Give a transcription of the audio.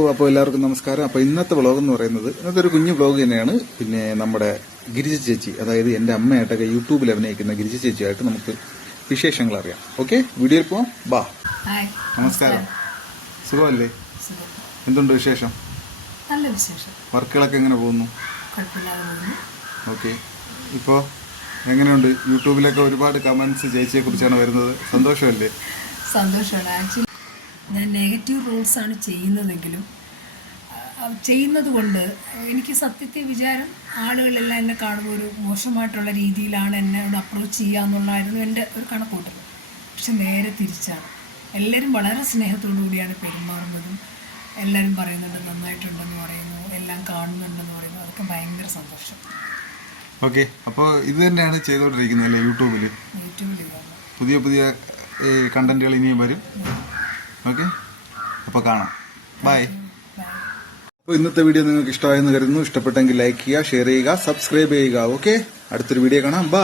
അപ്പോൾ എല്ലാവർക്കും നമസ്കാരം. അപ്പോൾ ഇന്നത്തെ വ്ളോഗ് എന്ന് പറയുന്നത് ഇന്നത്തെ ഒരു കുഞ്ഞു വ്ളോഗ് തന്നെയാണ്. പിന്നെ നമ്മുടെ ഗിരിജ ചേച്ചി, അതായത് എന്റെ അമ്മയായിട്ടൊക്കെ യൂട്യൂബിൽ അഭിനയിക്കുന്ന ഗിരിജ ചേച്ചിയായിട്ട് നമുക്ക് വിശേഷങ്ങൾ അറിയാം. ഓക്കെ, വീഡിയോയിൽ പോവാം. ബാ. നമസ്കാരം. സുഖമല്ലേ? എന്തുണ്ട് വിശേഷം? നല്ല വിശേഷം. വർക്കുകളൊക്കെ എങ്ങനെ പോകുന്നു? ഓക്കെ. ഇപ്പോൾ എങ്ങനെയുണ്ട്? യൂട്യൂബിലൊക്കെ ഒരുപാട് കമന്റ്സ് ചേച്ചിയെ കുറിച്ചാണ് വരുന്നത്. സന്തോഷമല്ലേ? സന്തോഷമാണ്. ആക്ച്വലി ഞാൻ നെഗറ്റീവ് റോൾസാണ് ചെയ്യുന്നതെങ്കിലും ചെയ്യുന്നത് കൊണ്ട് എനിക്ക് സത്യത്തിൽ വിചാരം ആളുകളെല്ലാം എന്നെ കാണുമ്പോൾ ഒരു മോശമായിട്ടുള്ള രീതിയിലാണ് എന്നോട് അപ്രോച്ച് ചെയ്യുക എന്നുള്ളതായിരുന്നു എൻ്റെ ഒരു കണക്കൂട്ടൽ. പക്ഷെ നേരെ തിരിച്ചാണ്. എല്ലാവരും വളരെ സ്നേഹത്തോടു കൂടിയാണ് പെരുമാറുന്നതും. എല്ലാവരും പറയുന്നുണ്ട് നന്നായിട്ടുണ്ടെന്ന് പറയുന്നു, എല്ലാം കാണുന്നുണ്ടെന്ന് പറയുന്നു. അതൊക്കെ ഭയങ്കര സന്തോഷം. ഓക്കെ. അപ്പോൾ ഇത് തന്നെയാണ് ചെയ്തുകൊണ്ടിരിക്കുന്നത് അല്ലേ യൂട്യൂബിൽ? പുതിയ പുതിയ കണ്ടന്റുകൾ ഇനിയും വരും. ഓക്കെ, അപ്പോൾ കാണാം. ബൈ. അപ്പോൾ ഇന്നത്തെ വീഡിയോ നിങ്ങൾക്ക് ഇഷ്ടമായെന്ന് കരുതുന്നു. ഇഷ്ടപ്പെട്ടെങ്കിൽ ലൈക്ക് ചെയ്യുക, ഷെയർ ചെയ്യുക, സബ്സ്ക്രൈബ് ചെയ്യുക. ഓക്കെ, അടുത്തൊരു വീഡിയോ കാണാം. ബൈ.